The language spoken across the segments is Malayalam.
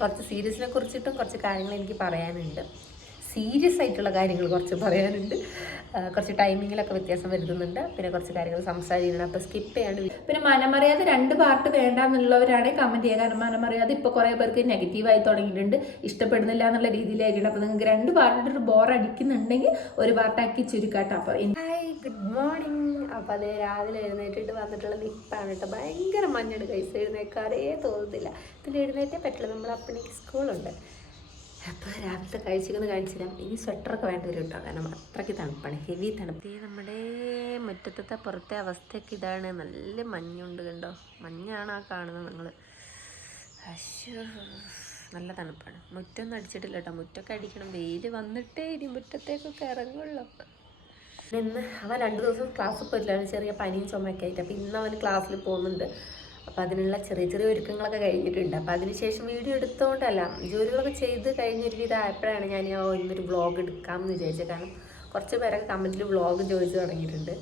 കുറച്ച് സീരീസിനെ കുറിച്ചിട്ടും കുറച്ച് കാര്യങ്ങൾ എനിക്ക് പറയാനുണ്ട്. സീരിയസ് ആയിട്ടുള്ള കാര്യങ്ങൾ കുറച്ച് പറയാനുണ്ട്. കുറച്ച് ടൈമിങ്ങിലൊക്കെ വ്യത്യാസം വരുത്തുന്നുണ്ട്. പിന്നെ കുറച്ച് കാര്യങ്ങൾ സംസാരിക്കുന്നുണ്ട് അപ്പോൾ സ്കിപ്പ് ചെയ്യാണ്ട് പിന്നെ മനമറിയാതെ രണ്ട് പാർട്ട് വേണ്ട എന്നുള്ളവരാണെങ്കിൽ കമന്റ് ചെയ്യുക. കാരണം മനമറിയാതെ ഇപ്പോൾ കുറേ പേർക്ക് നെഗറ്റീവായി തുടങ്ങിയിട്ടുണ്ട്. ഇഷ്ടപ്പെടുന്നില്ല എന്നുള്ള രീതിയിലായിട്ടുണ്ട് അപ്പോൾ നിങ്ങൾക്ക് രണ്ട് പാർട്ടിട്ട് ബോർ അടിക്കുന്നുണ്ടെങ്കിൽ ഒരു പാർട്ടാക്കി ചുരുക്കാട്ടോ. അപ്പോൾ ഗുഡ് മോർണിംഗ് അപ്പോൾ അത് രാവിലെ എഴുന്നേറ്റിട്ട് വന്നിട്ടുള്ള നിപ്പാണ് കേട്ടോ ഭയങ്കര മഞ്ഞട് കൈസ് എഴുന്നേക്കാറേ തോന്നുന്നില്ല പിന്നെ എഴുന്നേറ്റേ പറ്റില്ല. നമ്മൾ അപ്പണിക്ക് സ്കൂളുണ്ട്. അപ്പോൾ രാവിലത്തെ കഴിച്ചിരുന്ന് കഴിച്ചിരാം ഇനി സ്വെറ്ററൊക്കെ വേണ്ടി വരും കേട്ടോ കാരണം അത്രയ്ക്ക് തണുപ്പാണ്. ഹെവി തണുപ്പ്. നമ്മുടെ മുറ്റത്തെ പുറത്തെ അവസ്ഥയൊക്കെ ഇതാണ്. നല്ല മഞ്ഞുണ്ട് കണ്ടോ. മഞ്ഞാണ് ആ കാണുന്നത് നിങ്ങൾ നല്ല തണുപ്പാണ്. മുറ്റൊന്നും അടിച്ചിട്ടില്ല കേട്ടോ മുറ്റൊക്കെ അടിക്കണം. വെയിൽ വന്നിട്ടേ ഇനി മുറ്റത്തേക്കൊക്കെ ഇറങ്ങുള്ളൂ. ഇന്ന് അവൻ രണ്ട് ദിവസം ക്ലാസ്സിൽ പോയിട്ടില്ല. ചെറിയ പനിയും ചുമയൊക്കെ ആയിട്ട്. അപ്പോൾ ഇന്ന് അവൻ ക്ലാസ്സിൽ പോകുന്നുണ്ട്. അപ്പോൾ അതിനുള്ള ചെറിയ ചെറിയ ഒരുക്കങ്ങളൊക്കെ കഴിഞ്ഞിട്ടുണ്ട്. അപ്പോൾ അതിനുശേഷം വീഡിയോ എടുത്തുകൊണ്ടല്ല ജോലികളൊക്കെ ചെയ്ത് കഴിഞ്ഞൊരു വിധം ആയപ്പോഴാണ് ഞാൻ ഇന്നൊരു വ്ളോഗ് എടുക്കാമെന്ന് വിചാരിച്ചത്. കാരണം കുറച്ച് പേരൊക്കെ കമന്റിൽ വ്ളോഗ് ചോദിച്ചു തുടങ്ങിയിട്ടുണ്ട്.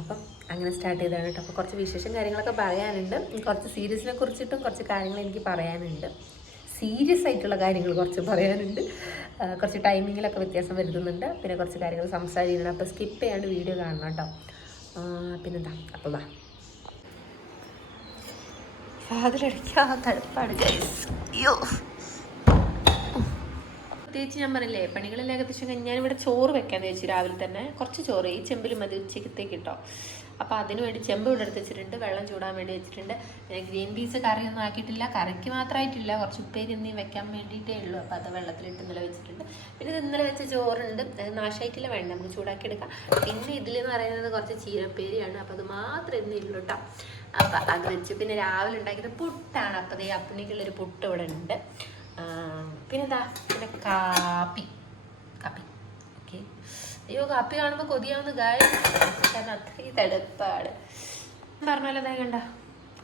അപ്പം അങ്ങനെ സ്റ്റാർട്ട് ചെയ്താണ് കേട്ടോ. അപ്പോൾ കുറച്ച് വിശേഷം കാര്യങ്ങളൊക്കെ പറയാനുണ്ട്. കുറച്ച് സീരീസിനെ കുറിച്ചിട്ടും കുറച്ച് കാര്യങ്ങൾ എനിക്ക് പറയാനുണ്ട്. സീരിയസ് ആയിട്ടുള്ള കാര്യങ്ങൾ കുറച്ച് പറയാനുണ്ട്. കുറച്ച് ടൈമിങ്ങിലൊക്കെ വ്യത്യാസം വരുത്തുന്നുണ്ട്. പിന്നെ കുറച്ച് കാര്യങ്ങൾ സംസാരിക്കുന്നുണ്ട്. അപ്പോൾ സ്കിപ്പ് ചെയ്യാണ്ട് വീഡിയോ കാണണം കേട്ടോ. പിന്നെന്താ? അപ്പോൾ വാ. പ്രത്യേകിച്ച് ഞാൻ പറഞ്ഞില്ലേ പണികളെല്ലാം ഏകദേശം കഴിഞ്ഞ് ഞാനിവിടെ ചോറ് വെക്കാന്ന് വെച്ചു രാവിലെ തന്നെ. കുറച്ച് ചോറ് ഈ ചെമ്പിൽ മതി ഉച്ചക്കത്തേക്ക് കിട്ടോ അപ്പോൾ അതിന് വേണ്ടി ചെമ്പ് ഇവിടെ എടുത്ത് വെച്ചിട്ടുണ്ട് വെള്ളം ചൂടാൻ വേണ്ടി വെച്ചിട്ടുണ്ട്. പിന്നെ ഗ്രീൻ പീസ് കറിയൊന്നും ആക്കിയിട്ടില്ല. കറിക്ക് മാത്രമായിട്ടില്ല. കുറച്ച് ഉപ്പേരി എന്നീ വെക്കാൻ വേണ്ടിയിട്ടേ ഉള്ളൂ. അപ്പോൾ അത് വെള്ളത്തിലിട്ട് ഇന്നലെ വെച്ചിട്ടുണ്ട്. പിന്നെ ഇത് ഇന്നലെ വെച്ച ചോറുണ്ട്. നാശായിട്ടില്ല. വേണ്ട നമുക്ക് ചൂടാക്കി എടുക്കാം പിന്നെ ഇതിലെന്ന് പറയുന്നത് കുറച്ച് ചീരപ്പേരിയാണ്. അപ്പോൾ അത് മാത്രം ഇന്ന് ഉള്ളൂ കേട്ടോ. അപ്പം അത് വെച്ച് പിന്നെ രാവിലെ ഉണ്ടാക്കിയത് പുട്ടാണ്. അപ്പോൾ ഈ അപ്പണിക്കുള്ളൊരു പുട്ട് ഇവിടെ ഉണ്ട്. പിന്നെന്താ? പിന്നെ കാപ്പി. അയ്യോ കാപ്പി കാണുമ്പോൾ കൊതിയാവുന്ന കാര്യം. കാരണം അത്രയും തടുപ്പാണ് പറഞ്ഞാലോ അതാ കണ്ട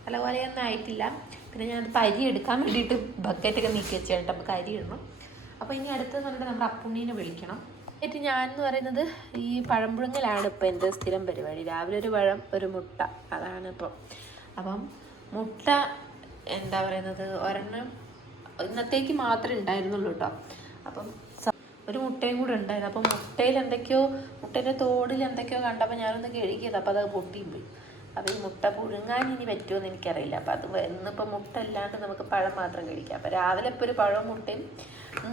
പല പോലെയൊന്നും ആയിട്ടില്ല. പിന്നെ ഞാൻ അത് പരി എടുക്കാൻ വേണ്ടിയിട്ട് ബക്കറ്റൊക്കെ നീക്കി വെച്ചിട്ട് നമുക്ക് അരി ഇടണം. അപ്പോൾ ഇനി അടുത്തത് പറഞ്ഞിട്ട് നമ്മുടെ അപ്പുണ്ണീനെ വിളിക്കണം. എന്നിട്ട് ഞാൻ എന്ന് പറയുന്നത് ഈ പഴമ്പുഴുങ്ങലാണ് ഇപ്പോൾ എന്റെ സ്ഥിരം പരിപാടി. രാവിലെ ഒരു പഴം ഒരു മുട്ട. അതാണ് ഇപ്പോൾ അപ്പം മുട്ട എന്താ പറയുന്നത്? ഒരെണ്ണം ഇന്നത്തേക്ക് മാത്രമേ ഉണ്ടായിരുന്നുള്ളൂ കേട്ടോ. അപ്പം ഒരു മുട്ടയും കൂടെ ഉണ്ടായിരുന്നു. അപ്പോൾ മുട്ടയിൽ എന്തൊക്കെയോ മുട്ടേന്റെ തോടിൽ എന്തൊക്കെയോ കണ്ടപ്പോൾ ഞാനൊന്ന് കഴുകിയത്. അപ്പോൾ അത് പൊട്ടിയും പോയി. അപ്പോൾ ഈ മുട്ട പുഴുങ്ങാൻ ഇനി പറ്റുമോ എനിക്കറിയില്ല. അപ്പോൾ അത് ഇന്നിപ്പോൾ മുട്ട അല്ലാണ്ട് നമുക്ക് പഴം മാത്രം കഴിക്കാം. അപ്പോൾ രാവിലെ ഇപ്പോൾ ഒരു പഴവും മുട്ടയും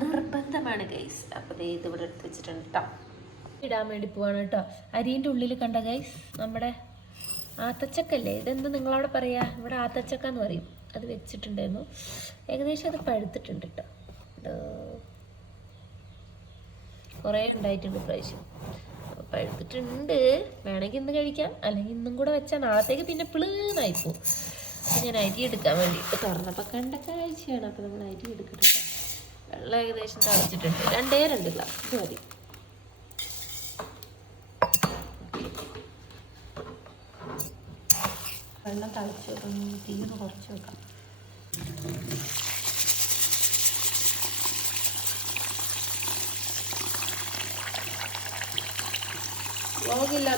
നിർബന്ധമാണ് ഗൈസ് അപ്പോൾ ഇത് ഇവിടെ എടുത്ത് വെച്ചിട്ടുണ്ട് കേട്ടോ ഇടാൻ വേണ്ടി പോവാണ് കേട്ടോ അരിന്റെ ഉള്ളിൽ കണ്ട ഗൈസ് നമ്മുടെ ആത്തച്ചക്കല്ലേ? ഇതെന്ത് നിങ്ങളവിടെ പറയാ? ഇവിടെ ആത്തച്ചക്ക എന്ന് പറയും. അത് വെച്ചിട്ടുണ്ടായിരുന്നു. ഏകദേശം അത് പഴുത്തിട്ടുണ്ട് കേട്ടോ കുറേ ഉണ്ടായിട്ടുണ്ട് പ്രാവശ്യം. പഴുത്തിട്ടുണ്ട്. വേണമെങ്കിൽ ഇന്ന് കഴിക്കാം. അല്ലെങ്കിൽ ഇന്നും കൂടെ വെച്ചാൽ നാളത്തേക്ക് പിന്നെ പിളീന്നായി പോകും ഞാൻ അരി എടുക്കാൻ വേണ്ടിയിട്ട് തുറന്നപ്പോൾ കണ്ട കാഴ്ചയാണ്. അപ്പോൾ നമ്മൾ അരി എടുക്കട്ടെ വെള്ളം ഏകദേശം തളിച്ചിട്ടുണ്ട്. രണ്ടേ രണ്ട് ഗ്ലാസ് മതി. വെള്ളം തളിച്ച് വെക്കാം തീർന്ന് കുറച്ച് വെക്കാം.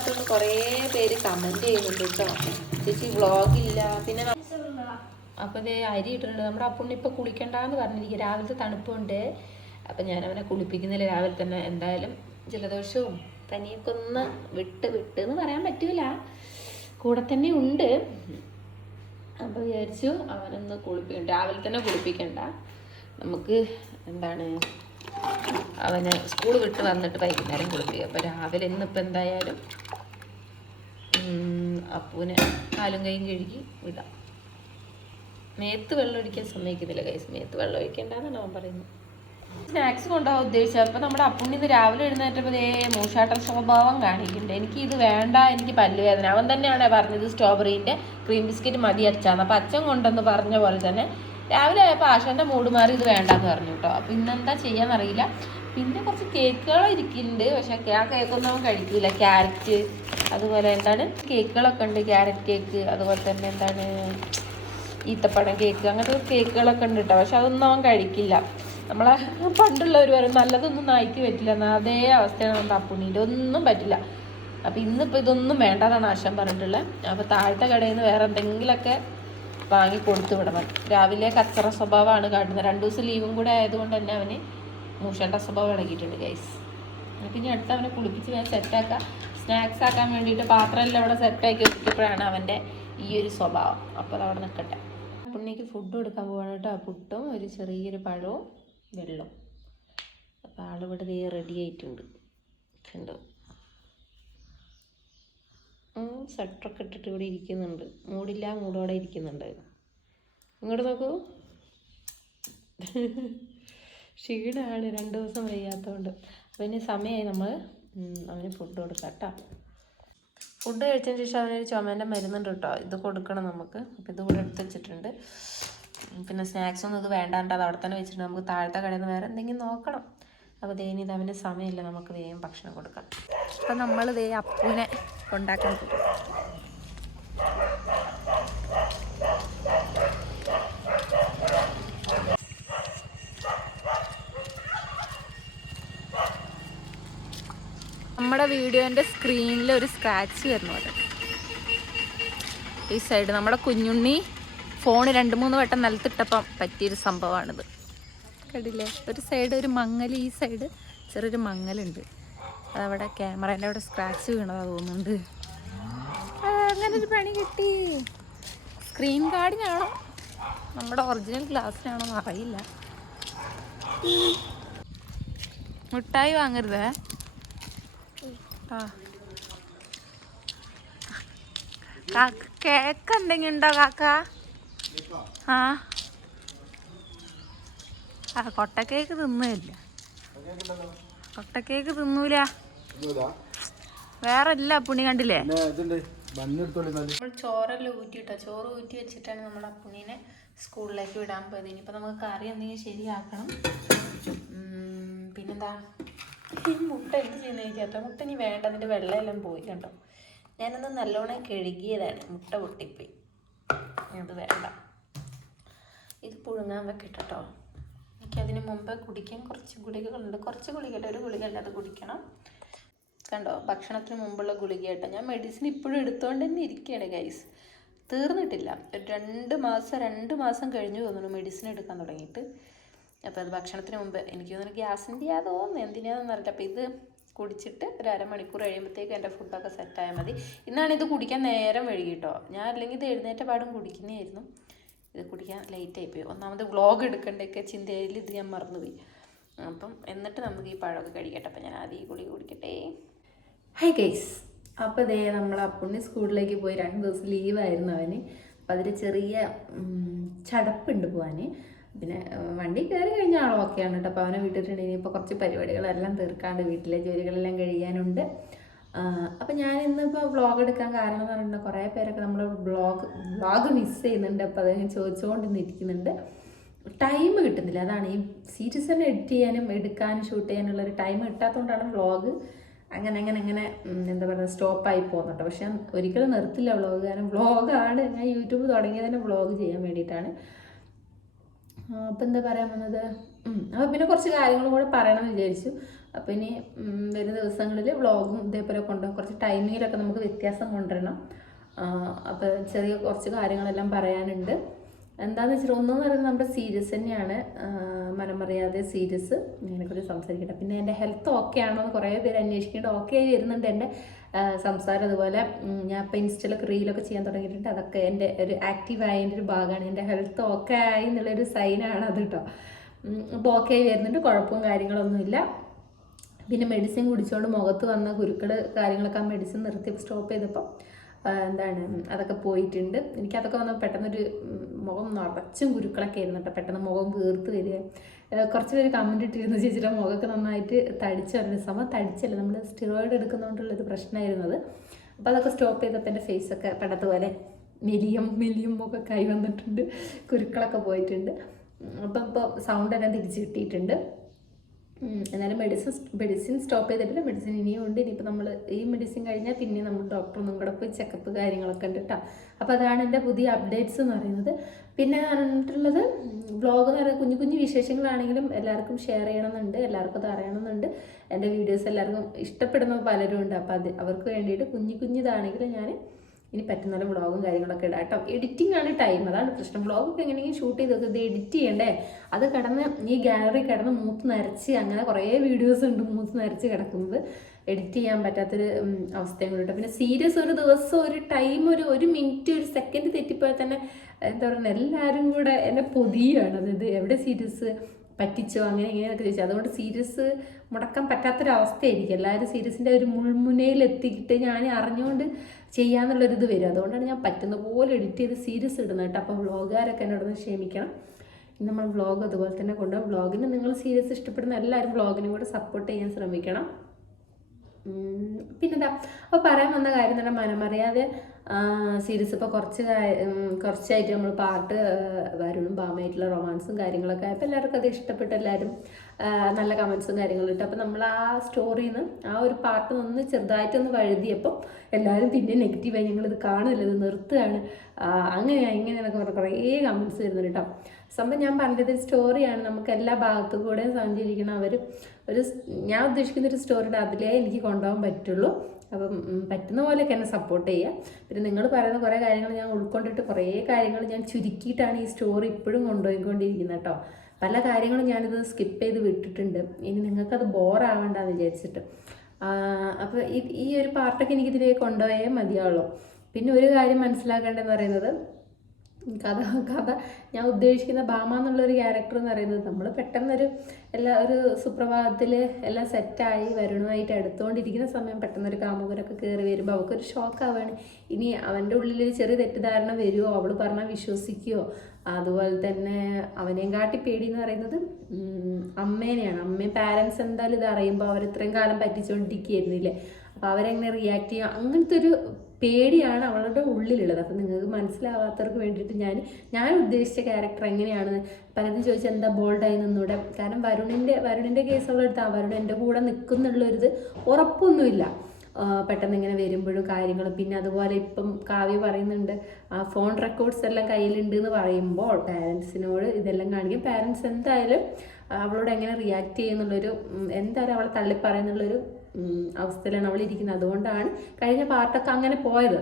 ഇല്ലാത്തതുകൊണ്ട് കുറേ പേര് കമന്റ് ചെയ്യുന്നുണ്ട് കേട്ടോ. ചേച്ചി വ്ളോഗില്ല പിന്നെ അപ്പോൾ ഇതേ അരി ഇട്ടിട്ടുണ്ട്. നമ്മുടെ അപ്പുണ്ണി ഇപ്പോൾ കുളിക്കണ്ടെന്ന് പറഞ്ഞിരിക്കും രാവിലത്തെ തണുപ്പുണ്ട്. അപ്പം ഞാൻ അവനെ കുളിപ്പിക്കുന്നില്ല. രാവിലെ തന്നെ എന്തായാലും ജലദോഷവും പനിയൊക്കെ ഒന്ന് വിട്ട് വിട്ട് എന്ന് പറയാൻ പറ്റൂല. കൂടെ തന്നെ ഉണ്ട്. അപ്പോൾ വിചാരിച്ചു അവനൊന്ന് കുളിപ്പിക്കും രാവിലെ തന്നെ കുളിപ്പിക്കണ്ട. നമുക്ക് എന്താണ് അവന് സ്കൂൾ വിട്ട് വന്നിട്ട് വൈകുന്നേരം കുളിപ്പിക്കുക അപ്പോൾ രാവിലെ ഇന്നിപ്പോൾ എന്തായാലും അപ്പൂനെ കാലും കൈയും കഴുകി വിടാം. മേത്ത് വെള്ളം ഒഴിക്കാൻ സമ്മതിക്കുന്നില്ല കൈസ് മേത്ത് വെള്ളം ഒഴിക്കേണ്ടെന്നാണ് അവൻ പറയുന്നത്. സ്നാക്സ് കൊണ്ടുപോകാൻ ഉദ്ദേശിച്ചത്. അപ്പോൾ നമ്മുടെ അപ്പുണ്ണി അപ്പുണ്ണിന്ന് രാവിലെ എഴുന്നേറ്റപ്പോൾ ദേ മൂഷാട്ട സ്വഭാവം കാണിക്കുന്നുണ്ട്. എനിക്ക് ഇത് വേണ്ട എനിക്ക് പല്ലുവേദന അവൻ തന്നെയാണ് പറഞ്ഞത് സ്ട്രോബെറീന്റെ ക്രീം ബിസ്ക്കറ്റ് മതി അച്ചാന്ന് അപ്പോൾ അച്ഛൻ കൊണ്ടെന്ന് പറഞ്ഞ പോലെ തന്നെ രാവിലെ ആയപ്പോൾ ആശാന്റെ മൂഡ് മാറി ഇത് വേണ്ടാന്ന് പറഞ്ഞു കേട്ടോ അപ്പോൾ ഇന്നെന്താ ചെയ്യാന്നറിയില്ല. പിന്നെ കുറച്ച് കേക്കുകളും ഇരിക്കുന്നുണ്ട് പക്ഷെ ആ കേക്കൊന്നും കഴിക്കില്ല ക്യാരറ്റ് അതുപോലെ എന്താണ്? കേക്കുകളൊക്കെ ഉണ്ട്. ക്യാരറ്റ് കേക്ക് അതുപോലെ തന്നെ എന്താണ്? ഈത്തപ്പഴം കേക്ക് അങ്ങനത്തെ കേക്കുകളൊക്കെ ഉണ്ട് കേട്ടോ പക്ഷെ അതൊന്നും അവൻ കഴിക്കില്ല. നമ്മളെ പണ്ടുള്ളവർ പറയും നല്ലതൊന്നും നായിക്ക് പറ്റില്ല. അതേ അവസ്ഥയാണ് നമ്മുടെ അപ്പുണ്ണീന്റെ. ഒന്നും പറ്റില്ല. അപ്പം ഇന്നിപ്പോൾ ഇതൊന്നും വേണ്ടതാണ് ആശാൻ പറഞ്ഞിട്ടുള്ളത് അപ്പോൾ താഴത്തെ കടയിൽ നിന്ന് വേറെ എന്തെങ്കിലുമൊക്കെ വാങ്ങി കൊടുത്തു വിടണം രാവിലെ കച്ചറ സ്വഭാവമാണ് കാട്ടുന്നത്. രണ്ട് ദിവസം ലീവും കൂടെ ആയതുകൊണ്ട് തന്നെ അവന് മൂഷേണ്ട സ്വഭാവം ഇളകിയിട്ടുണ്ട് ഗൈസ് എന്നിട്ട് ഇനി അടുത്ത് അവനെ കുളിപ്പിച്ച് ഞാൻ സെറ്റാക്കാം സ്നാക്സ് ആക്കാൻ വേണ്ടിയിട്ട് പാത്രമെല്ലാം അവിടെ സെറ്റാക്കി വെച്ചപ്പോഴാണ് അവന്റെ ഈ ഒരു സ്വഭാവം. അപ്പോൾ അവിടെ നിൽക്കട്ടെ പുണ്ണിക്ക് ഫുഡ് കൊടുക്കാൻ പോകണം കേട്ടോ. പുട്ടും ഒരു ചെറിയൊരു പഴവും വെള്ളവും അപ്പോൾ ആളിവിടെ റെഡി ആയിട്ടുണ്ട്. കണ്ടോ? സ്വെറ്ററൊക്കെ ഇട്ടിട്ട് ഇവിടെ ഇരിക്കുന്നുണ്ട്. മൂടില്ല മൂടോടെ ഇരിക്കുന്നുണ്ട്. ഇങ്ങോട്ട് നോക്കൂ. ക്ഷീണമാണ് രണ്ട് ദിവസം വയ്യാത്തതുകൊണ്ട് അപ്പം ഇനി സമയമായി നമ്മൾ അവന് ഫുഡ് കൊടുക്കാം കേട്ടോ. ഫുഡ് കഴിച്ചതിന് ശേഷം അവനൊരു ചുമേന്റെ മരുന്നുണ്ട് കേട്ടോ. ഇത് കൊടുക്കണം നമുക്ക്. അപ്പം ഇത് കൂടെ എടുത്ത് വെച്ചിട്ടുണ്ട്. പിന്നെ സ്നാക്സ് ഒന്നും ഇത് വേണ്ടാണ്ട് അത് അവിടെ തന്നെ വെച്ചിട്ടുണ്ട്. നമുക്ക് താഴത്തെ കടയിൽ നിന്ന് വേറെ എന്തെങ്കിലും നോക്കണം. അപ്പോൾ ദേനി ഇത് അവന്റെ സമയമില്ല. നമുക്ക് വേഗം ഭക്ഷണം കൊടുക്കാം. അപ്പം നമ്മൾ ദേ അപ്പൂനെ കൊണ്ടാക്കാൻ പോകും നമ്മുടെ വീഡിയോന്റെ സ്ക്രീനിൽ ഒരു സ്ക്രാച്ച് വരുന്നു അത്. ഈ സൈഡ് നമ്മുടെ കുഞ്ഞുണ്ണി ഫോൺ രണ്ട് മൂന്ന് വട്ടം നിലത്തിട്ടപ്പം പറ്റിയൊരു സംഭവമാണിത്. കണ്ടില്ലേ? ഒരു സൈഡ് ഒരു മങ്ങൽ ഈ സൈഡ് ചെറിയൊരു മങ്ങലുണ്ട്. അതവിടെ ക്യാമറേന്റെ അവിടെ സ്ക്രാച്ച് വീണതാ തോന്നുന്നുണ്ട്. അങ്ങനൊരു പണി കിട്ടി. സ്ക്രീൻ ഗാർഡിനാണോ നമ്മുടെ ഒറിജിനൽ ഗ്ലാസ്സിനാണോ എന്ന് അറിയില്ല. മുട്ടായി വാങ്ങരുതേ? ആ. കാക്ക കേക്ക് എന്തെങ്കിലും ഉണ്ടോ കാക്ക? ആ. ആ കൊട്ടക്കേക്ക് തിന്നില്ല കൊട്ടക്കേക്ക് തിന്നൂല. വേറെ ഇല്ല പുണി കണ്ടില്ലേ? നമ്മൾ ചോറെല്ലാം ഊറ്റിയിട്ടോ? ചോറ് ഊറ്റി വെച്ചിട്ടാണ് നമ്മൾ അപ്പുണ്ണീനെ സ്കൂളിലേക്ക് വിടാൻ പോയത്. ഇനിയിപ്പോൾ നമുക്ക് കറി എന്തെങ്കിലും ശരിയാക്കണം. പിന്നെന്താ? ഈ മുട്ട എന്ത് ചെയ്യുന്ന ചോദിച്ചാൽ മുട്ട ഇനി വേണ്ട. അതിന്റെ വെള്ളമെല്ലാം പോയി കണ്ടോ? ഞാനൊന്ന് നല്ലോണം കഴുകിയതാണ്. മുട്ട പൊട്ടിപ്പോയി. അത് വേണ്ട. ഇത് പുഴുങ്ങാൻ വെക്കട്ടോ കേട്ടോ എനിക്കതിന് മുമ്പ് കുടിക്കാൻ കുറച്ച് ഗുളികകളുണ്ട്. കുറച്ച് ഗുളികല്ല ഒരു ഗുളികല്ല അത് കുടിക്കണം. കണ്ടോ? ഭക്ഷണത്തിന് മുമ്പുള്ള ഗുളിക കേട്ടോ. ഞാൻ മെഡിസിൻ ഇപ്പോഴും എടുത്തുകൊണ്ട് തന്നെ ഇരിക്കുകയാണ് ഗൈസ് തീർന്നിട്ടില്ല. രണ്ട് മാസം രണ്ട് മാസം കഴിഞ്ഞു തോന്നുന്നു മെഡിസിൻ എടുക്കാൻ തുടങ്ങിയിട്ട്. അപ്പോൾ അത് ഭക്ഷണത്തിന് മുമ്പ് എനിക്ക് തോന്നുന്നു ഗ്യാസിന്റെ ആ തോന്നുന്നു എന്തിനാണെന്ന് അറിയില്ല. അപ്പോൾ ഇത് കുടിച്ചിട്ട് ഒരു അരമണിക്കൂർ കഴിയുമ്പോഴത്തേക്ക് എന്റെ ഫുഡൊക്കെ സെറ്റായാൽ മതി. ഇന്നാണ് ഇത് കുടിക്കാൻ നേരം വഴുകി കേട്ടോ. ഞാൻ അല്ലെങ്കിൽ ഇത് എഴുന്നേറ്റ പാടും കുടിക്കുന്നതായിരുന്നു. ഇത് കുടിക്കാൻ ലേറ്റ് ആയിപ്പോയി ഒന്നാമത് വ്ളോഗ് എടുക്കേണ്ടൊക്കെ ചിന്തയിൽ ഇത് ഞാൻ മറന്നുപോയി. അപ്പം എന്നിട്ട് നമുക്ക് ഈ പഴമൊക്കെ കഴിക്കട്ടെ. അപ്പം ഞാൻ ആദ്യം ഈ ഗുളി കുടിക്കട്ടെ. ഹൈ ഗൈസ് അപ്പോൾ ദേ നമ്മൾ അപ്പുണ്ണി സ്കൂളിലേക്ക് പോയി രണ്ട് ദിവസം ലീവായിരുന്നു അവന്. അപ്പം അതിൽ ചെറിയ ചടപ്പുണ്ട് പോവാൻ പിന്നെ വണ്ടി കയറി കഴിഞ്ഞ ആൾ ഓക്കെയാണ് കേട്ടോ. അപ്പോൾ അവനെ വിട്ടിട്ടുണ്ട് ഇനിയിപ്പോൾ കുറച്ച് പരിപാടികളെല്ലാം തീർക്കാണ്ട് വീട്ടിലെ ജോലികളെല്ലാം കഴിയാനുണ്ട്. അപ്പം ഞാൻ ഇന്നിപ്പോൾ വ്ളോഗ് എടുക്കാൻ കാരണം എന്ന് പറയുന്നത് കുറേ പേരൊക്കെ നമ്മൾ വ്ളോഗ് വ്ളോഗ് മിസ് ചെയ്യുന്നുണ്ട്. അപ്പോൾ അത് ഞാൻ ടൈം കിട്ടുന്നില്ല. അതാണ് ഈ സീരീസ് തന്നെ എഡിറ്റ് ചെയ്യാനും എടുക്കാനും ഷൂട്ട് ചെയ്യാനുള്ളൊരു ടൈം കിട്ടാത്തതുകൊണ്ടാണ് വ്ളോഗ് അങ്ങനെ അങ്ങനെ അങ്ങനെ എന്താ പറയുക സ്റ്റോപ്പായി പോകുന്നുണ്ട്. പക്ഷെ ഞാൻ ഒരിക്കലും നിർത്തില്ല വ്ളോഗ് കാരണം വ്ളോഗാണ്. ഞാൻ യൂട്യൂബ് തുടങ്ങിയതിന് വ്ളോഗ് ചെയ്യാൻ വേണ്ടിയിട്ടാണ്. അപ്പം എന്താ പറയാൻ വന്നത്? അപ്പോൾ പിന്നെ കുറച്ച് കാര്യങ്ങളും കൂടെ പറയണമെന്ന് വിചാരിച്ചു. അപ്പം ഇനി വരുന്ന ദിവസങ്ങളിൽ വ്ളോഗും ഇതേപോലെ കൊണ്ടുപോകും കുറച്ച് ടൈമിങ്ങിലൊക്കെ നമുക്ക് വ്യത്യാസം കൊണ്ടുവരണം. അപ്പോൾ ചെറിയ കുറച്ച് കാര്യങ്ങളെല്ലാം പറയാനുണ്ട്. എന്താണെന്ന് വെച്ചാൽ ഒന്നെന്ന് പറയുന്നത് നമ്മുടെ സീരിയസ് തന്നെയാണ്. മനമറിയാതെ സീരിയസ് ഇതിനെക്കുറിച്ച് സംസാരിക്കട്ടെ. പിന്നെ എന്റെ ഹെൽത്ത് ഓക്കെ ആണോ എന്ന് കുറേ പേര് അന്വേഷിക്കേണ്ട ഓക്കെ ആയി വരുന്നുണ്ട് എന്റെ സംസാരം അതുപോലെ. ഞാൻ ഇപ്പോൾ ഇൻസ്റ്റയിലൊക്കെ റീലൊക്കെ ചെയ്യാൻ തുടങ്ങിയിട്ടുണ്ട്. അതൊക്കെ എന്റെ ഒരു ആക്റ്റീവ് ആയതിന്റെ ഒരു ഭാഗമാണ്. എന്റെ ഹെൽത്ത് ഓക്കെ ആയി എന്നുള്ളൊരു സൈനാണ് അത് കേട്ടോ അപ്പോൾ ഓക്കെ ആയി വരുന്നുണ്ട്. കുഴപ്പവും കാര്യങ്ങളൊന്നുമില്ല പിന്നെ മെഡിസിൻ കുടിച്ചുകൊണ്ട് മുഖത്ത് വന്ന കുരുക്കൾ കാര്യങ്ങളൊക്കെ ആ മെഡിസിൻ നിർത്തി സ്റ്റോപ്പ് ചെയ്തപ്പോൾ എന്താണ് അതൊക്കെ പോയിട്ടുണ്ട്. എനിക്ക് അതൊക്കെ വന്നപ്പോൾ പെട്ടെന്നൊരു മുഖം നിറച്ചും കുരുക്കളൊക്കെ ആയിരുന്നു കേട്ടോ. പെട്ടെന്ന് മുഖം വീർത്ത് വരിക. കുറച്ച് പേര് കമന്റ് ഇട്ടിരുന്നു ചേച്ചിയുടെ മുഖമൊക്കെ നന്നായിട്ട് തടിച്ച് വരുന്ന സമയം തടിച്ചല്ല നമ്മൾ സ്റ്റിറോയിഡ് എടുക്കുന്നതുകൊണ്ടുള്ളൊരു പ്രശ്നമായിരുന്നത് അപ്പോൾ അതൊക്കെ സ്റ്റോപ്പ് ചെയ്തപ്പോൾ എന്റെ ഫേസൊക്കെ പണ്ടത്തുപോലെ മെലിയും മെലിയും മുഖമൊക്കെ ആയി വന്നിട്ടുണ്ട്. കുരുക്കളൊക്കെ പോയിട്ടുണ്ട്. അപ്പം ഇപ്പോൾ സൗണ്ട് എല്ലാം തിരിച്ച് കിട്ടിയിട്ടുണ്ട്. എന്നാലും മെഡിസിൻ മെഡിസിൻ സ്റ്റോപ്പ് ചെയ്തിട്ടില്ല മെഡിസിൻ ഇനിയും ഉണ്ട്. ഇനിയിപ്പോൾ നമ്മൾ ഈ മെഡിസിൻ കഴിഞ്ഞാൽ പിന്നെ നമ്മൾ ഡോക്ടറൊന്നും കൂടെ പോയി ചെക്കപ്പ് കാര്യങ്ങളൊക്കെ ഉണ്ട് കേട്ടോ അപ്പോൾ അതാണ് എന്റെ പുതിയ അപ്ഡേറ്റ്സ് എന്ന് പറയുന്നത്. പിന്നെ പറഞ്ഞിട്ടുള്ളത് വ്ളോഗ് എന്ന് പറയുന്നത് കുഞ്ഞു കുഞ്ഞു വിശേഷങ്ങളാണെങ്കിലും എല്ലാവർക്കും ഷെയർ ചെയ്യണമെന്നുണ്ട് എല്ലാവർക്കും അത് അറിയണമെന്നുണ്ട്. എന്റെ വീഡിയോസ് എല്ലാവർക്കും ഇഷ്ടപ്പെടുന്ന പലരും ഉണ്ട് അപ്പോൾ അത് അവർക്ക് വേണ്ടിയിട്ട് കുഞ്ഞു കുഞ്ഞിതാണെങ്കിലും ഞാൻ ഇനി പറ്റുന്ന വ്ളോഗും കാര്യങ്ങളൊക്കെ ഇടാം കേട്ടോ. എഡിറ്റിംഗ് ആണ് ടൈം അതാണ് പ്രശ്നം. വ്ളോഗൊക്കെ എങ്ങനെയെങ്കിലും ഷൂട്ട് ചെയ്ത് ഇത് എഡിറ്റ് ചെയ്യണ്ടേ? അത് കിടന്ന് ഈ ഗാലറി കിടന്ന് മൂത്ത് നരച്ച് അങ്ങനെ കുറേ വീഡിയോസ് ഉണ്ട് മൂത്ത് നരച്ച് കിടക്കുന്നത്. എഡിറ്റ് ചെയ്യാൻ പറ്റാത്തൊരു അവസ്ഥയും കൂടി പിന്നെ സീരിയസ് ഒരു ദിവസം ഒരു ടൈം ഒരു ഒരു മിനിറ്റ് ഒരു സെക്കൻഡ് തെറ്റിപ്പോയാൽ തന്നെ എന്താ പറയുക എല്ലാവരും കൂടെ എന്നെ പൊതിയാണ്. അതായത് എവിടെ സീരിയസ് പറ്റിച്ചോ അങ്ങനെ ഇങ്ങനെയൊക്കെ ചോദിച്ചു. അതുകൊണ്ട് സീരിയസ് മുടക്കാൻ പറ്റാത്തൊരവസ്ഥയായിരിക്കും. എല്ലാവരും സീരിയസിന്റെ ഒരു മുൾമുനയിൽ എത്തിയിട്ട് ഞാൻ അറിഞ്ഞുകൊണ്ട് ചെയ്യാന്നുള്ളൊരിത് വരും. അതുകൊണ്ടാണ് ഞാൻ പറ്റുന്ന പോലെ എഡിറ്റ് ചെയ്ത് സീരിയസ് ഇടുന്നത് കേട്ടോ. അപ്പോൾ വ്ളോഗുകാരൊക്കെ എന്നോടൊന്ന് ക്ഷമിക്കണം. നമ്മൾ വ്ളോഗ് അതുപോലെ തന്നെ കൊണ്ടുപോകും. വ്ളോഗിന് നിങ്ങൾ സീരിയസ് ഇഷ്ടപ്പെടുന്ന എല്ലാവരും വ്ളോഗിനും കൂടെ സപ്പോർട്ട് ചെയ്യാൻ ശ്രമിക്കണം. പിന്നെന്താ? അപ്പോൾ പറയാൻ വന്ന കാര്യം തന്നെ മനമറിയാതെ സീരീസ് ഇപ്പോൾ കുറച്ച് കുറച്ചായിട്ട് നമ്മൾ പാട്ട് വരുണും ബാമയായിട്ടുള്ള റൊമാൻസും കാര്യങ്ങളൊക്കെ ആയപ്പോൾ എല്ലാവർക്കും അത് ഇഷ്ടപ്പെട്ട് എല്ലാവരും നല്ല കമൻസും കാര്യങ്ങളും ഇട്ട്. അപ്പോൾ നമ്മൾ ആ സ്റ്റോറിയിൽ നിന്ന് ആ ഒരു പാട്ട് ഒന്ന് ചെറുതായിട്ടൊന്ന് വഴുതിയപ്പോൾ എല്ലാവരും പിന്നെ നെഗറ്റീവായി ഞങ്ങളിത് കാണില്ല ഇത് നിർത്തുകയാണ്. അങ്ങനെയാണ് അങ്ങനെയാ ഇങ്ങനെയാന്നൊക്കെ പറഞ്ഞ് കുറേ കമൻസ് വരുന്നുണ്ട് കേട്ടോ. സംഭവം ഞാൻ പറഞ്ഞത് സ്റ്റോറിയാണ് നമുക്ക് എല്ലാ ഭാഗത്തു കൂടെയും സഞ്ചരിക്കണം. അവർ ഒരു ഞാൻ ഉദ്ദേശിക്കുന്ന ഒരു സ്റ്റോറിയുടെ അതിലേ എനിക്ക് കൊണ്ടുപോകാൻ പറ്റുള്ളൂ. അപ്പം പറ്റുന്ന പോലെയൊക്കെ എന്നെ സപ്പോർട്ട് ചെയ്യുക. പിന്നെ നിങ്ങൾ പറയുന്ന കുറേ കാര്യങ്ങൾ ഞാൻ ഉൾക്കൊണ്ടിട്ട് കുറേ കാര്യങ്ങൾ ഞാൻ ചുരുക്കിയിട്ടാണ് ഈ സ്റ്റോറി ഇപ്പോഴും കൊണ്ടുപോയിക്കൊണ്ടിരിക്കുന്നത് കേട്ടോ പല കാര്യങ്ങളും ഞാനിത് സ്കിപ്പ് ചെയ്ത് വിട്ടിട്ടുണ്ട്. ഇനി നിങ്ങൾക്കത് ബോറാവണ്ടെന്ന് വിചാരിച്ചിട്ട്. അപ്പോൾ ഈ ഒരു പാർട്ടൊക്കെ എനിക്കിതിലേക്ക് കൊണ്ടുപോയേ മതിയാവുള്ളൂ. പിന്നെ ഒരു കാര്യം മനസ്സിലാക്കേണ്ടതെന്ന് പറയുന്നത് കഥ കഥ. ഞാൻ ഉദ്ദേശിക്കുന്ന ഭാമ എന്നുള്ളൊരു ക്യാരക്ടർ എന്ന് പറയുന്നത് നമ്മൾ പെട്ടെന്നൊരു എല്ലാ ഒരു സുപ്രഭാതത്തിൽ എല്ലാം സെറ്റായി വരുണമായിട്ട് എടുത്തുകൊണ്ടിരിക്കുന്ന സമയം പെട്ടെന്നൊരു കാമുകനൊക്കെ കയറി വരുമ്പോൾ അവൾക്കൊരു ഷോക്ക് ആവുകയാണ് ഇനി അവന്റെ ഉള്ളിലൊരു ചെറിയ തെറ്റിദ്ധാരണ വരുമോ അവൾ പറഞ്ഞാൽ വിശ്വസിക്കുമോ അതുപോലെ തന്നെ അവനെയും കാട്ടി പേടി എന്ന് പറയുന്നത് അമ്മേനെയാണ്. അമ്മയും പാരൻസ് എന്തായാലും ഇത് അറിയുമ്പോൾ അവർ ഇത്രയും കാലം പറ്റിച്ചുകൊണ്ടിരിക്കുകയായിരുന്നില്ലേ അപ്പോൾ അവരെങ്ങനെ റിയാക്ട് ചെയ്യുക അങ്ങനത്തെ ഒരു പേടിയാണ് അവളുടെ ഉള്ളിലുള്ളത്. അപ്പം നിങ്ങൾക്ക് മനസ്സിലാവാത്തവർക്ക് വേണ്ടിയിട്ട് ഞാൻ ഞാൻ ഉദ്ദേശിച്ച ക്യാരക്ടർ എങ്ങനെയാണ് പലരും ചോദിച്ചാൽ എന്താ ബോൾഡായി നിന്നൂടെ? കാരണം വരുണിന്റെ വരുണിന്റെ കേസുകൾ എടുത്താൽ വരുൺ എന്റെ കൂടെ നിൽക്കുന്നുള്ളൊരിത് ഉറപ്പൊന്നുമില്ല. പെട്ടെന്ന് ഇങ്ങനെ വരുമ്പോഴും കാര്യങ്ങളും. പിന്നെ അതുപോലെ ഇപ്പം കാവ്യ പറയുന്നുണ്ട് ആ ഫോൺ റെക്കോർഡ്സ് എല്ലാം കയ്യിലുണ്ട് എന്ന് പറയുമ്പോൾ പാരൻസിനോട് ഇതെല്ലാം കാണിക്കും. പാരൻസ് എന്തായാലും അവളോട് എങ്ങനെ റിയാക്ട് ചെയ്യുന്നുള്ളൊരു എന്തായാലും അവളെ തള്ളിപ്പറയുന്നുള്ളൊരു അവസ്ഥയിലാണ് അവൾ ഇരിക്കുന്നത്. അതുകൊണ്ടാണ് കഴിഞ്ഞ പാർട്ടൊക്കെ അങ്ങനെ പോയത്.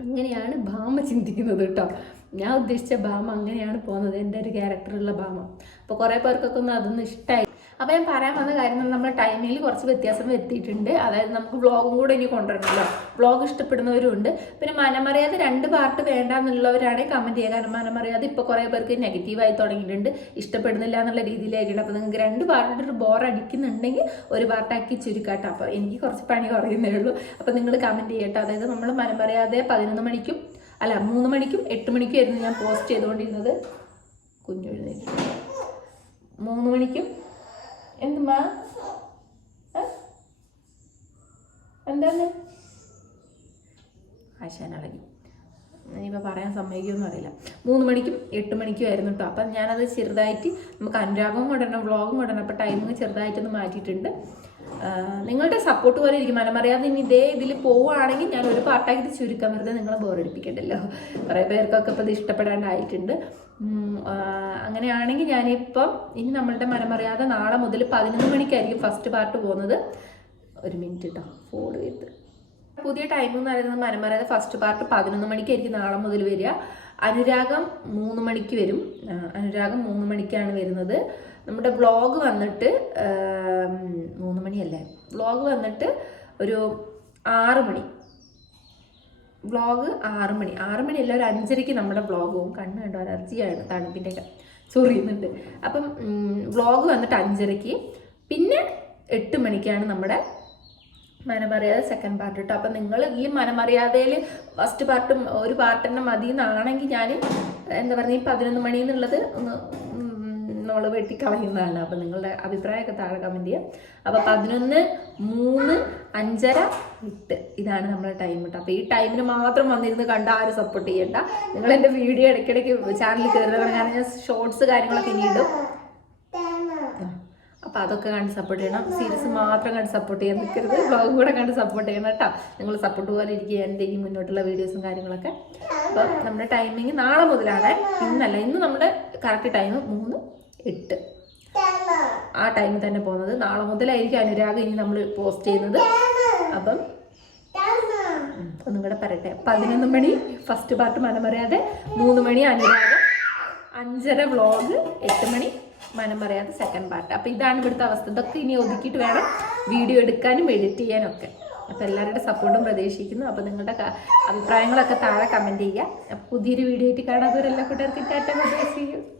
അങ്ങനെയാണ് ഭാമ ചിന്തിക്കുന്നത് കേട്ടോ. ഞാൻ ഉദ്ദേശിച്ച ഭാമ അങ്ങനെയാണ് പോകുന്നത്. എന്റെ ഒരു ക്യാരക്ടറുള്ള ഭാമ. അപ്പോൾ കുറേ പേർക്കൊക്കെ ഒന്ന് അതൊന്നും ഇഷ്ടമായി അപ്പോൾ ഞാൻ പറയാൻ വന്ന കാര്യം നമ്മൾ ടൈമിൽ കുറച്ച് വ്യത്യാസം വരുത്തിയിട്ടുണ്ട്. അതായത് നമുക്ക് വ്ളോഗും കൂടെ ഇനി കൊണ്ടുവരണമല്ലോ വ്ളോഗ് ഇഷ്ടപ്പെടുന്നവരുണ്ട് പിന്നെ മനമറിയാതെ രണ്ട് പാർട്ട് വേണ്ട എന്നുള്ളവരാണെങ്കിൽ കമന്റ് ചെയ്യുക. കാരണം മനമറിയാതെ ഇപ്പോൾ കുറേ പേർക്ക് നെഗറ്റീവായി തുടങ്ങിയിട്ടുണ്ട്. ഇഷ്ടപ്പെടുന്നില്ല എന്നുള്ള രീതിയിലായിരിക്കണം. അപ്പോൾ നിങ്ങൾക്ക് രണ്ട് പാർട്ടിട്ട് ഒരു ബോർ അടിക്കുന്നുണ്ടെങ്കിൽ ഒരു പാർട്ടാക്കി ചുരുക്കാട്ടോ. അപ്പോൾ എനിക്ക് കുറച്ച് പണി കുറയുന്നേ ഉള്ളൂ. അപ്പോൾ നിങ്ങൾ കമന്റ് ചെയ്യട്ടോ. അതായത് നമ്മൾ മനമറിയാതെ പതിനൊന്ന് മണിക്കും അല്ല മൂന്ന് മണിക്കും എട്ട് മണിക്കും ആയിരുന്നു ഞാൻ പോസ്റ്റ് ചെയ്തുകൊണ്ടിരുന്നത്. കുഞ്ഞു മൂന്ന് മണിക്കും എന്തുമാ? എന്താണ്? ആശാനളകി ഇനിയിപ്പോൾ പറയാൻ സമ്മതിക്കുമെന്ന് അറിയില്ല. മൂന്ന് മണിക്കും എട്ട് മണിക്കും ആയിരുന്നു കേട്ടോ അപ്പം ഞാനത് ചെറുതായിട്ട് നമുക്ക് അനുരാഗവും കൊണ്ടുവരണം വ്ളോഗും കൊണ്ടുവരണം. അപ്പോൾ ടൈമിങ് ചെറുതായിട്ടൊന്ന് മാറ്റിയിട്ടുണ്ട്. നിങ്ങളുടെ സപ്പോർട്ട് പോലെ ഇരിക്കും. മനമറിയാതെ ഇനി ഇതേ ഇതിൽ പോവുകയാണെങ്കിൽ ഞാൻ ഒരു പാർട്ടാക്കി ഇത് ചുരുക്കാൻ വെറുതെ നിങ്ങളെ ബോറടിപ്പിക്കണ്ടല്ലോ കുറേ പേർക്കൊക്കെ ഇപ്പോൾ ഇത് ഇഷ്ടപ്പെടാണ്ടായിട്ടുണ്ട് അങ്ങനെയാണെങ്കിൽ ഞാനിപ്പം ഇനി നമ്മളുടെ മനമറിയാതെ നാളെ മുതൽ പതിനൊന്ന് മണിക്കായിരിക്കും ഫസ്റ്റ് പാർട്ട് പോകുന്നത്. ഒരു മിനിറ്റ് കേട്ടോ ഫോൺ ചെയ്ത്. പുതിയ ടൈം എന്ന് പറയുന്നത് മനമറിയാതെ ഫസ്റ്റ് പാർട്ട് പതിനൊന്ന് മണിക്കായിരിക്കും നാളെ മുതൽ വരിക. അനുരാഗം മൂന്ന് മണിക്ക് വരും. അനുരാഗം മൂന്ന് മണിക്കാണ് വരുന്നത്. നമ്മുടെ വ്ളോഗ് വന്നിട്ട് മൂന്ന് മണിയല്ലേ? വ്ളോഗ് വന്നിട്ട് ഒരു ആറ് മണി. വ്ളോഗ് ആറ് മണി. ആറ് മണിയല്ല ഒരു അഞ്ചരയ്ക്ക് നമ്മുടെ വ്ളോഗും കണ്ണ് കണ്ടോ? അലർജിയാണ് തണുപ്പിന്റെ ഒക്കെ ചൊറിയുന്നുണ്ട് അപ്പം വ്ളോഗ് വന്നിട്ട് അഞ്ചരയ്ക്ക്. പിന്നെ എട്ട് മണിക്കാണ് നമ്മുടെ മനമറിയാതെ സെക്കൻഡ് പാർട്ട് കേട്ടോ അപ്പം നിങ്ങൾ ഈ മനമറിയാതയിൽ ഫസ്റ്റ് പാർട്ടും ഒരു പാർട്ട് തന്നെ മതി എന്നാണെങ്കിൽ ഞാൻ എന്താ പറയുക ഈ പതിനൊന്ന് മണി എന്നുള്ളത് ഒന്ന് നമ്മൾ വെട്ടിക്കളയുന്നതാണ് അപ്പം നിങ്ങളുടെ അഭിപ്രായമൊക്കെ താഴെ കമന്റ് ചെയ്യാം. അപ്പോൾ പതിനൊന്ന് മൂന്ന് അഞ്ചര എട്ട്. ഇതാണ് നമ്മുടെ ടൈം കേട്ടോ അപ്പോൾ ഈ ടൈമിന് മാത്രം വന്നിരുന്ന് കണ്ട ആരും സപ്പോർട്ട് ചെയ്യണ്ട. നിങ്ങൾ എന്റെ വീഡിയോ ഇടയ്ക്കിടയ്ക്ക് ചാനലിൽ കയറുന്നത് കാരണം ഞാൻ ഷോർട്സ് കാര്യങ്ങളൊക്കെ ഇനി ഇടും. അപ്പോൾ അതൊക്കെ കണ്ട് സപ്പോർട്ട് ചെയ്യണം. സീരീസ് മാത്രം കണ്ട് സപ്പോർട്ട് ചെയ്യാൻ നിൽക്കരുത് വ്ളോഗും കൂടെ കണ്ട് സപ്പോർട്ട് ചെയ്യണം കേട്ടോ. നിങ്ങൾ സപ്പോർട്ട് പോലെ ഇരിക്കുക. എന്റെ ഇനി മുന്നോട്ടുള്ള വീഡിയോസും കാര്യങ്ങളൊക്കെ. അപ്പോൾ നമ്മുടെ ടൈമിങ് നാളെ മുതലാണ്. ഇന്നല്ല ഇന്ന് നമ്മുടെ കറക്റ്റ് ടൈം മൂന്ന് എട്ട്. ആ ടൈമിൽ തന്നെ പോകുന്നത്. നാളെ മുതലായിരിക്കും അനുരാഗ് ഇനി നമ്മൾ പോസ്റ്റ് ചെയ്യുന്നത്. അപ്പം. ഒന്നും കൂടെ പറയട്ടെ. പതിനൊന്ന് മണി ഫസ്റ്റ് പാർട്ട് മനമറിയാതെ മൂന്ന് മണി അനുരാഗം അഞ്ചര വ്ളോഗ് എട്ട് മണി മനമറിയാതെ സെക്കൻഡ് പാർട്ട് അപ്പോൾ ഇതാണ് ഇവിടുത്തെ അവസ്ഥ. ഇതൊക്കെ ഇനി ഒതുക്കിയിട്ട് വേണം വീഡിയോ എടുക്കാനും എഡിറ്റ് ചെയ്യാനും ഒക്കെ അപ്പോൾ എല്ലാവരുടെ സപ്പോർട്ടും പ്രതീക്ഷിക്കുന്നു. അപ്പോൾ നിങ്ങളുടെ അഭിപ്രായങ്ങളൊക്കെ താഴെ കമന്റ് ചെയ്യുക. അപ്പം പുതിയൊരു വീഡിയോ ആയിട്ട് കാണാത്തവരെല്ലാ കൂട്ടുകാർക്കും ടാറ്റ ചെയ്യും